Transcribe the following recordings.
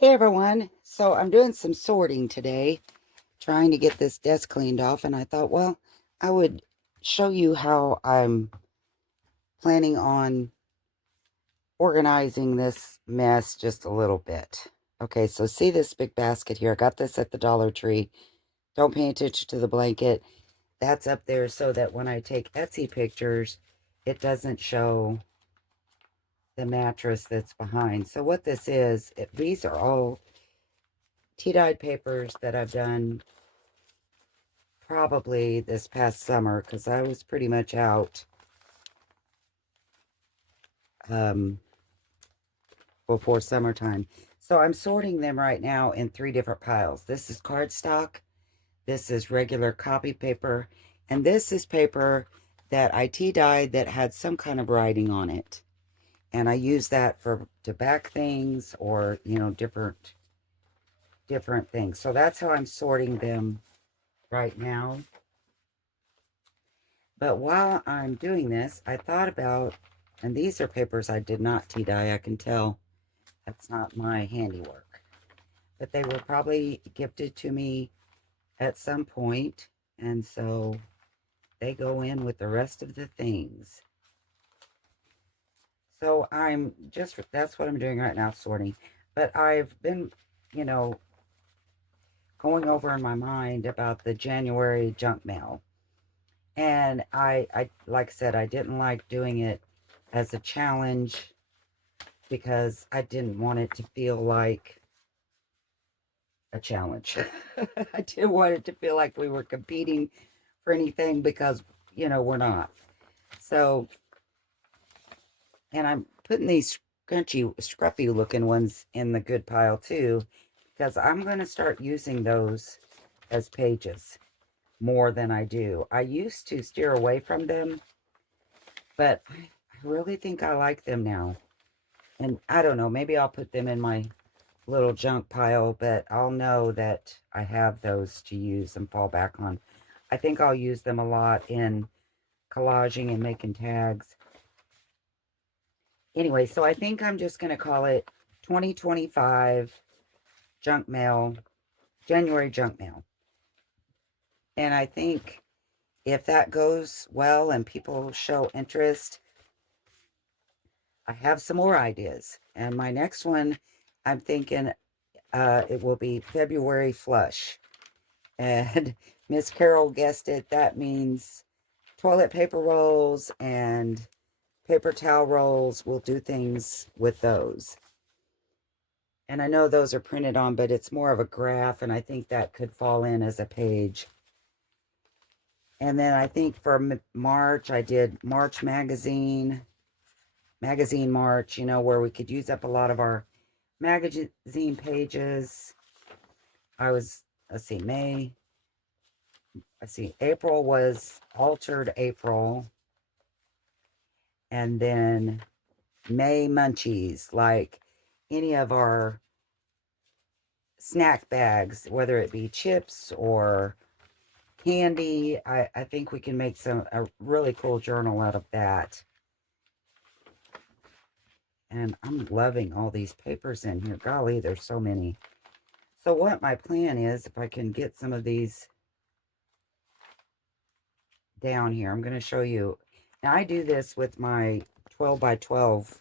Hey everyone, so I'm doing some sorting today, trying to get this desk cleaned off, and I thought, well, I would show you how I'm planning on organizing this mess just a little bit. Okay, so see this big basket here? I got this at the Dollar Tree. Don't pay attention to the blanket. That's up there so that when I take Etsy pictures, it doesn't show the mattress that's behind. So what this is, these are all tea-dyed papers that I've done probably this past summer because I was pretty much out um, before summertime. So I'm sorting them right now in three different piles. This is cardstock, this is regular copy paper, and this is paper that I tea-dyed that had some kind of writing on it. And I use that for to back things or, different things. So that's how I'm sorting them right now. But while I'm doing this, I thought about, and these are papers I did not tea dye, I can tell that's not my handiwork. But they were probably gifted to me at some point, and so they go in with the rest of the things. So that's what I'm doing right now, sorting. But I've been, you know, going over in my mind about the January junk mail. And like I said, I didn't like doing it as a challenge because I didn't want it to feel like a challenge. I didn't want it to feel like we were competing for anything because, we're not. So, and I'm putting these scruffy looking ones in the good pile too, because I'm going to start using those as pages more than I do. I used to steer away from them, but I really think I like them now. And I don't know, maybe I'll put them in my little junk pile, but I'll know that I have those to use and fall back on. I think I'll use them a lot in collaging and making tags. Anyway, so I think I'm just going to call it 2025 junk mail, January junk mail. And I think if that goes well and people show interest, I have some more ideas. And my next one, I'm thinking it will be February flush. And Miss Carol guessed it. That means toilet paper rolls and paper towel rolls. We'll do things with those. And I know those are printed on, but it's more of a graph, and I think that could fall in as a page. And then I think for March, I did March magazine March, where we could use up a lot of our magazine pages. Let's see, April was altered April. And then May munchies, like any of our snack bags, whether it be chips or candy. I think we can make a really cool journal out of that. And I'm loving all these papers in here. Golly, there's so many. So what my plan is, if I can get some of these down here, I'm going to show you. Now I do this with my 12 by 12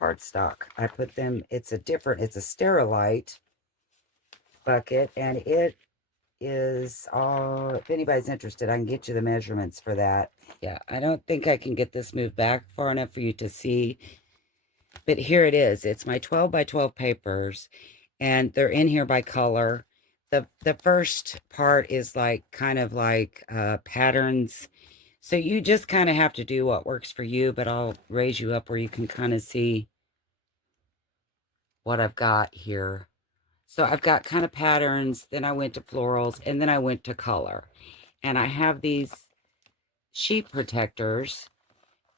cardstock. I put them, it's a Sterilite bucket, and it is, if anybody's interested, I can get you the measurements for that. Yeah, I don't think I can get this moved back far enough for you to see, but here it is. It's my 12 by 12 papers, and they're in here by color. The first part is like kind of like patterns. So you just kind of have to do what works for you, but I'll raise you up where you can kind of see what I've got here. So I've got kind of patterns, then I went to florals, and then I went to color. And I have these sheet protectors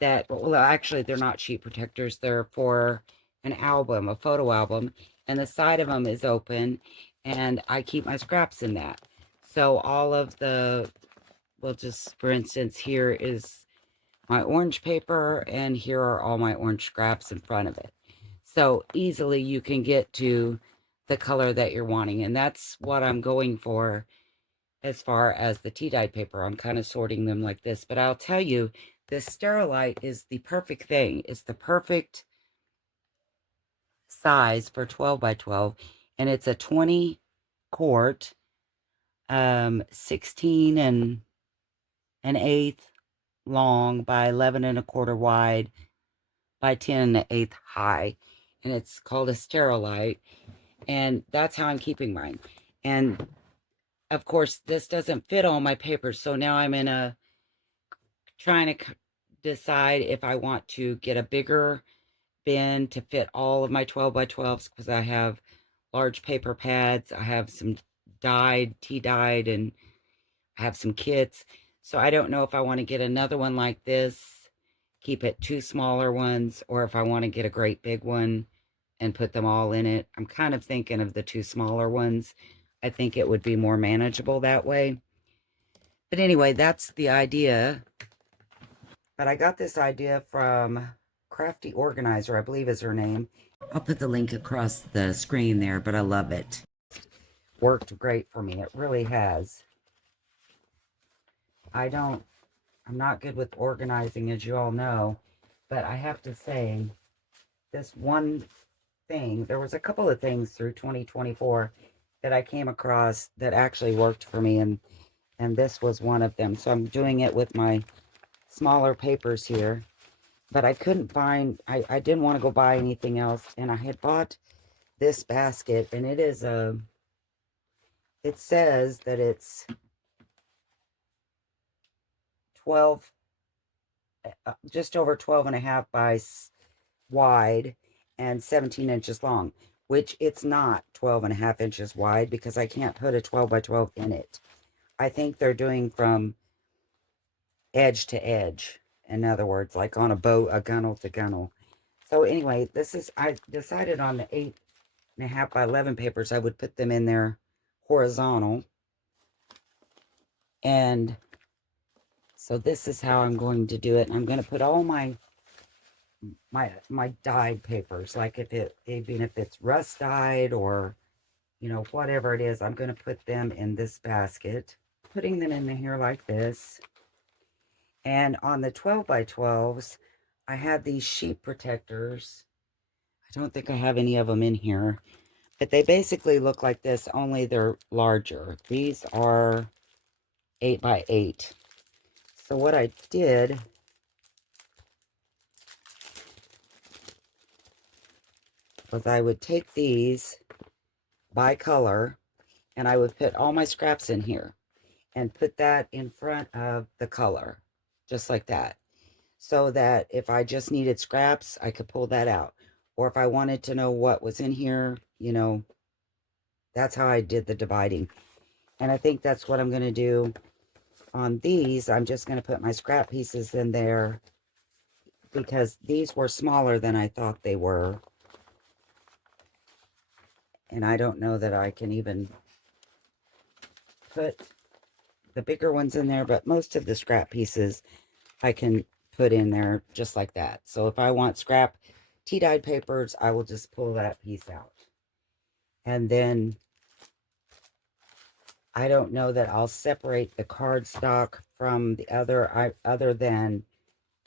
that, well, actually, they're not sheet protectors. They're for an album, a photo album, and the side of them is open, and I keep my scraps in that. So all of the, well, just for instance, here is my orange paper, and here are all my orange scraps in front of it. So easily you can get to the color that you're wanting. And that's what I'm going for as far as the tea dyed paper. I'm kind of sorting them like this. But I'll tell you, this Sterilite is the perfect thing. It's the perfect size for 12 by 12. And it's a 20 quart, 16 and an eighth long by 11 and a quarter wide by 10 and an eighth high. And it's called a Sterilite. And that's how I'm keeping mine. And of course, this doesn't fit all my papers. So now I'm in a trying to decide if I want to get a bigger bin to fit all of my 12 by 12s because I have large paper pads. I have some tea dyed, and I have some kits. So I don't know if I want to get another one like this, keep it two smaller ones, or if I want to get a great big one and put them all in it. I'm kind of thinking of the two smaller ones. I think it would be more manageable that way. But anyway, that's the idea. But I got this idea from Crafty Organizer, I believe is her name. I'll put the link across the screen there, but I love it. Worked great for me. It really has. I'm not good with organizing, as you all know, but I have to say, this one thing, there was a couple of things through 2024 that I came across that actually worked for me, and this was one of them. So I'm doing it with my smaller papers here, but I couldn't find, I didn't want to go buy anything else, and I had bought this basket, and it is it says that it's 12, just over 12 and a half by wide and 17 inches long, which it's not 12 and a half inches wide because I can't put a 12 by 12 in it. I think they're doing from edge to edge. In other words, like on a boat, a gunnel to gunnel. So anyway, I decided on the 8.5 by 11 papers, I would put them in there horizontal. And so this is how I'm going to do it. And I'm going to put all my dyed papers, like even if it's rust dyed or, whatever it is, I'm going to put them in this basket, putting them in here like this. And on the 12 by 12s, I had these sheep protectors. I don't think I have any of them in here, but they basically look like this, only they're larger. These are 8 by 8. So what I did was I would take these by color and I would put all my scraps in here and put that in front of the color, just like that. So that if I just needed scraps, I could pull that out. Or if I wanted to know what was in here, that's how I did the dividing. And I think that's what I'm going to do on these. I'm just going to put my scrap pieces in there because these were smaller than I thought they were. And I don't know that I can even put the bigger ones in there, but most of the scrap pieces I can put in there just like that. So if I want scrap tea-dyed papers, I will just pull that piece out. And then I don't know that I'll separate the cardstock from the other than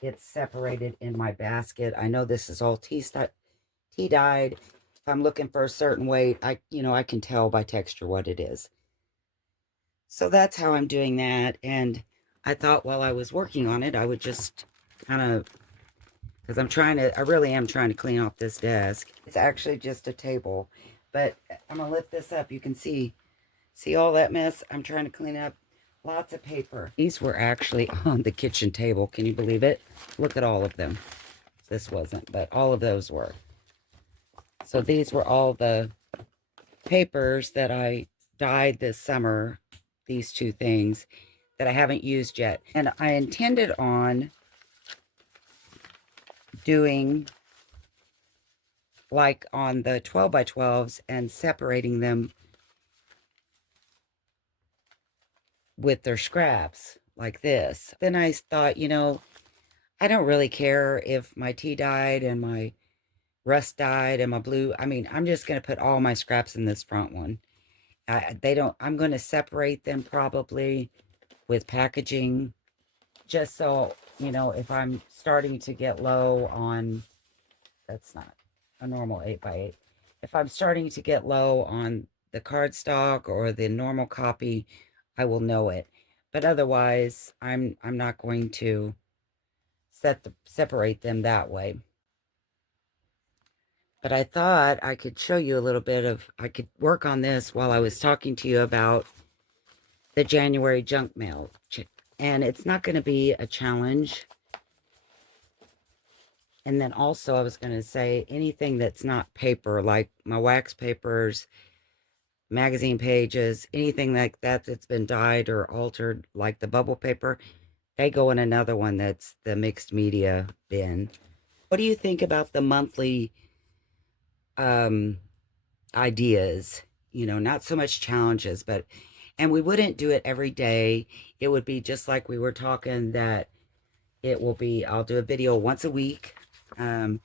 it's separated in my basket. I know this is all tea-dyed. If I'm looking for a certain weight, I can tell by texture what it is. So that's how I'm doing that. And I thought while I was working on it, I would just kind of, because I really am trying to clean off this desk. It's actually just a table, but I'm going to lift this up. You can see all that mess? I'm trying to clean up. Lots of paper. These were actually on the kitchen table. Can you believe it? Look at all of them. This wasn't, but all of those were. So these were all the papers that I dyed this summer. These two things that I haven't used yet. And I intended on doing like on the 12 by 12s and separating them with their scraps like this. Then I thought, I don't really care if my tea dyed and my rust dyed and my blue. I mean, I'm just going to put all my scraps in this front one. They don't, I'm going to separate them probably with packaging, just so, you know, if I'm starting to get low on, that's not a normal 8x8. If I'm starting to get low on the cardstock or the normal copy, I will know it. But otherwise, I'm not going to separate them that way. But I thought I could show you a little bit of, I could work on this while I was talking to you about the January junk mail. And it's not going to be a challenge. And then also I was going to say anything that's not paper, like my wax papers, magazine pages, anything like that that's been dyed or altered, like the bubble paper, they go in another one that's the mixed media bin. What do you think about the monthly um ideas? You know, not so much challenges, but and we wouldn't do it every day. It would be just like we were talking that it will be, I'll do a video once a week. And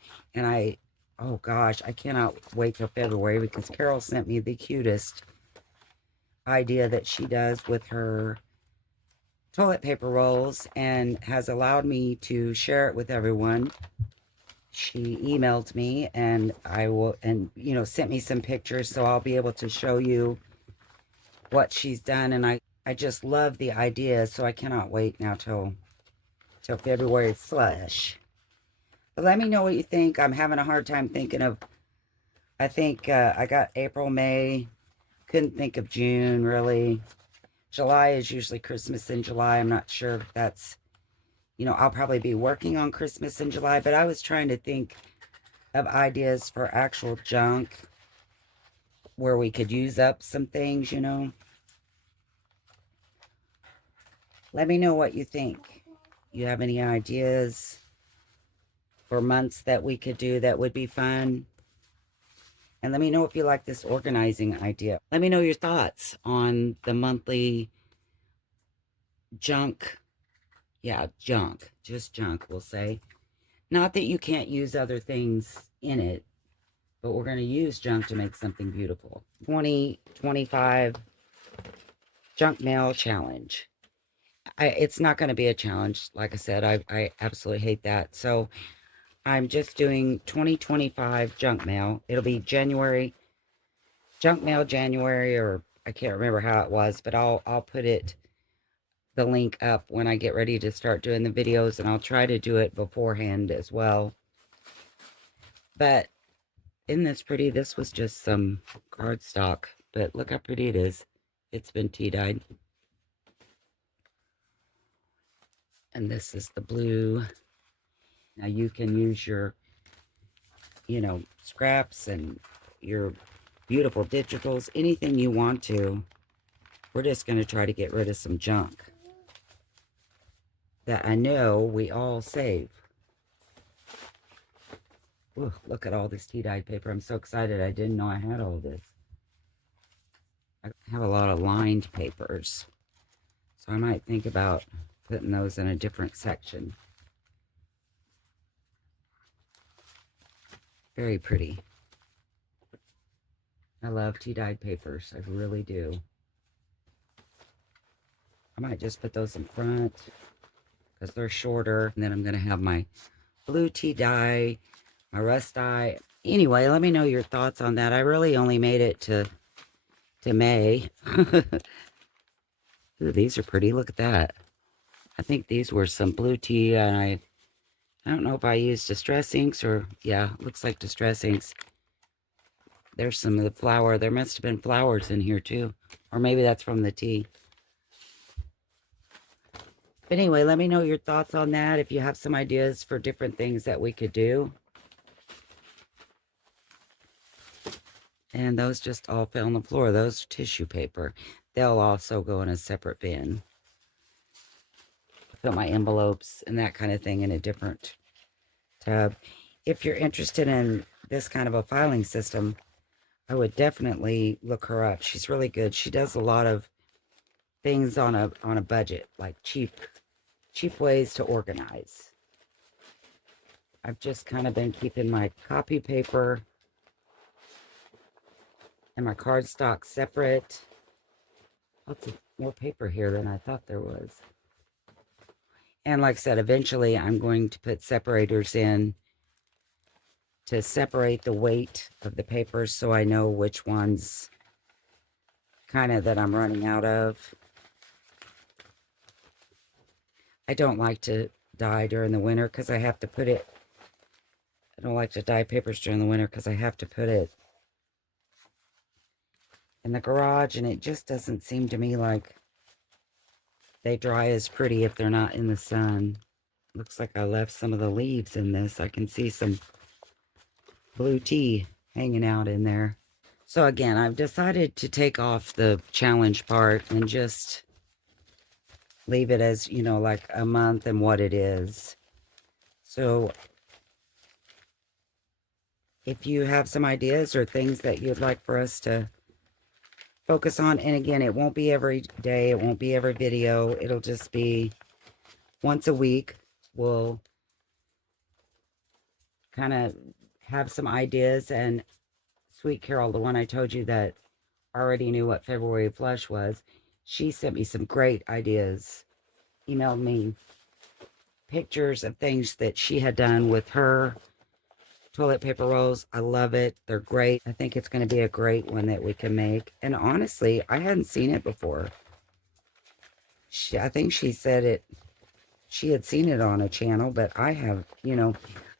oh gosh, I cannot wait till February because Carol sent me the cutest idea that she does with her toilet paper rolls and has allowed me to share it with everyone. She emailed me and I will, and you know, sent me some pictures so I'll be able to show you what she's done. And I just love the idea, so I cannot wait now till February slush. But let me know what you think. I'm having a hard time thinking of, I think I got April, May, couldn't think of June really. July is usually Christmas in July. I'm not sure if that's, you know, I'll probably be working on Christmas in July, but I was trying to think of ideas for actual junk where we could use up some things, you know. Let me know what you think. You have any ideas for months that we could do that would be fun? And let me know if you like this organizing idea. Let me know your thoughts on the monthly junk. Yeah, junk. Just junk, we'll say. Not that you can't use other things in it, but we're going to use junk to make something beautiful. 2025 junk mail challenge. It's not going to be a challenge. Like I said, I absolutely hate that. So I'm just doing 2025 junk mail. It'll be January, junk mail January, or I can't remember how it was, but I'll put the link up when I get ready to start doing the videos, and I'll try to do it beforehand as well. But isn't this pretty? This was just some cardstock, but look how pretty it is. It's been tea dyed. And this is the blue. Now you can use your, you know, scraps and your beautiful digitals, anything you want to. We're just going to try to get rid of some junk that I know we all save. Ooh, look at all this tea-dyed paper. I'm so excited. I didn't know I had all this. I have a lot of lined papers, so I might think about putting those in a different section. Very pretty. I love tea-dyed papers. I really do. I might just put those in front because they're shorter. And then I'm going to have my blue tea dye, my rust dye. Anyway, let me know your thoughts on that. I really only made it to May. Ooh, these are pretty. Look at that. I think these were some blue tea, and I don't know if I used distress inks or, yeah, looks like distress inks. There's some of the flower. There must have been flowers in here too. Or maybe that's from the tea. But anyway, let me know your thoughts on that. If you have some ideas for different things that we could do. And those just all fell on the floor. Those are tissue paper. They'll also go in a separate bin. Put my envelopes and that kind of thing in a different tub. If you're interested in this kind of a filing system, I would definitely look her up. She's really good. She does a lot of things on a budget, like cheap ways to organize. I've just kind of been keeping my copy paper and my cardstock separate. Lots of more paper here than I thought there was. And like I said, eventually I'm going to put separators in to separate the weight of the papers so I know which ones kind of that I'm running out of. I don't like to dye during the winter because I have to put it, I don't like to dye papers during the winter because I have to put it in the garage, and it just doesn't seem to me like they dry as pretty if they're not in the sun. Looks like I left some of the leaves in this. I can see some blue tea hanging out in there. So again, I've decided to take off the challenge part and just leave it as, you know, like a month and what it is. So if you have some ideas or things that you'd like for us to focus on, and again, it won't be every day, it won't be every video, it'll just be once a week. We'll kind of have some ideas. And Sweet Carol, the one I told you that already knew what February Flush was, she sent me some great ideas, emailed me pictures of things that she had done with her toilet paper rolls. I love it. They're great. I think it's going to be a great one that we can make. And honestly, I hadn't seen it before. I think she said it, she had seen it on a channel, but I have, you know,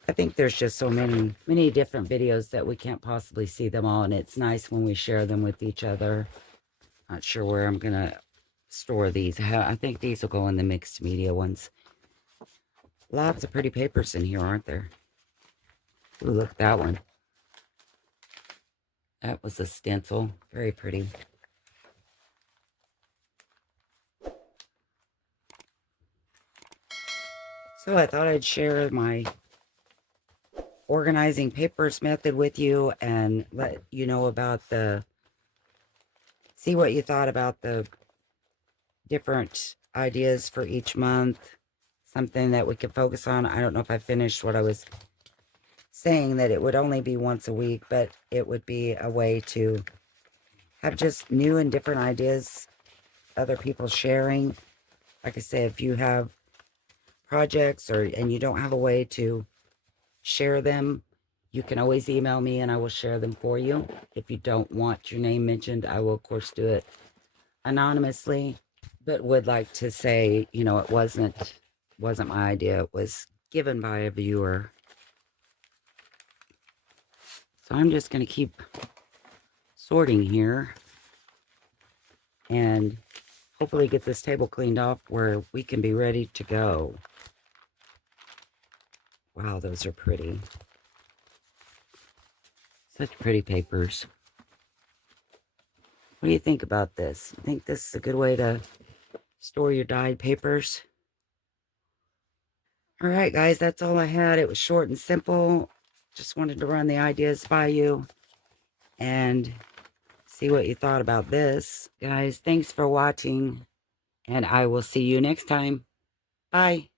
I think there's just so many different videos that we can't possibly see them all. And it's nice when we share them with each other. Not sure where I'm going to store these. I think these will go in the mixed media ones. Lots of pretty papers in here, aren't there? Ooh, look at that one. That was a stencil. Very pretty. So I thought I'd share my organizing papers method with you and let you know about see what you thought about the different ideas for each month. Something that we could focus on. I don't know if I finished what I was saying, that it would only be once a week, but it would be a way to have just new and different ideas, other people sharing. Like I said, if you have projects and you don't have a way to share them, you can always email me and I will share them for you. If you don't want your name mentioned, I will of course do it anonymously, but would like to say, you know, it wasn't my idea. It was given by a viewer. So I'm just going to keep sorting here and hopefully get this table cleaned off where we can be ready to go. Wow, those are pretty. Such pretty papers. What do you think about this? You think this is a good way to store your dyed papers? All right, guys, that's all I had. It was short and simple. Just wanted to run the ideas by you and see what you thought about this. Guys, thanks for watching, and I will see you next time. Bye.